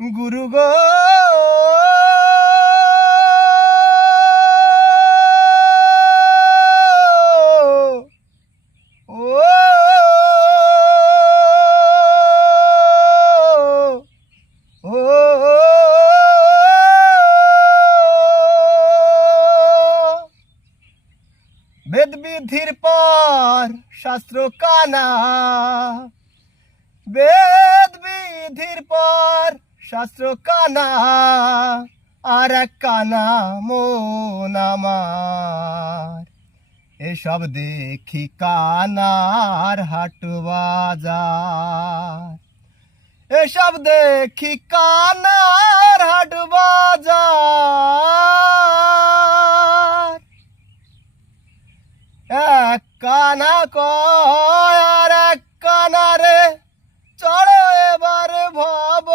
গুরু গো বেদ বিধির পর শাস্ত্র কানা, বেদ বিধির পর শাস্ত্র কানা, আর এক কানা মন আমার। এসব দেখি কানার হাট বাজার, এসব দেখি কানার হাট বাজার। এক কানা কয় আর এক কানা রে, চড়ো এবার ভব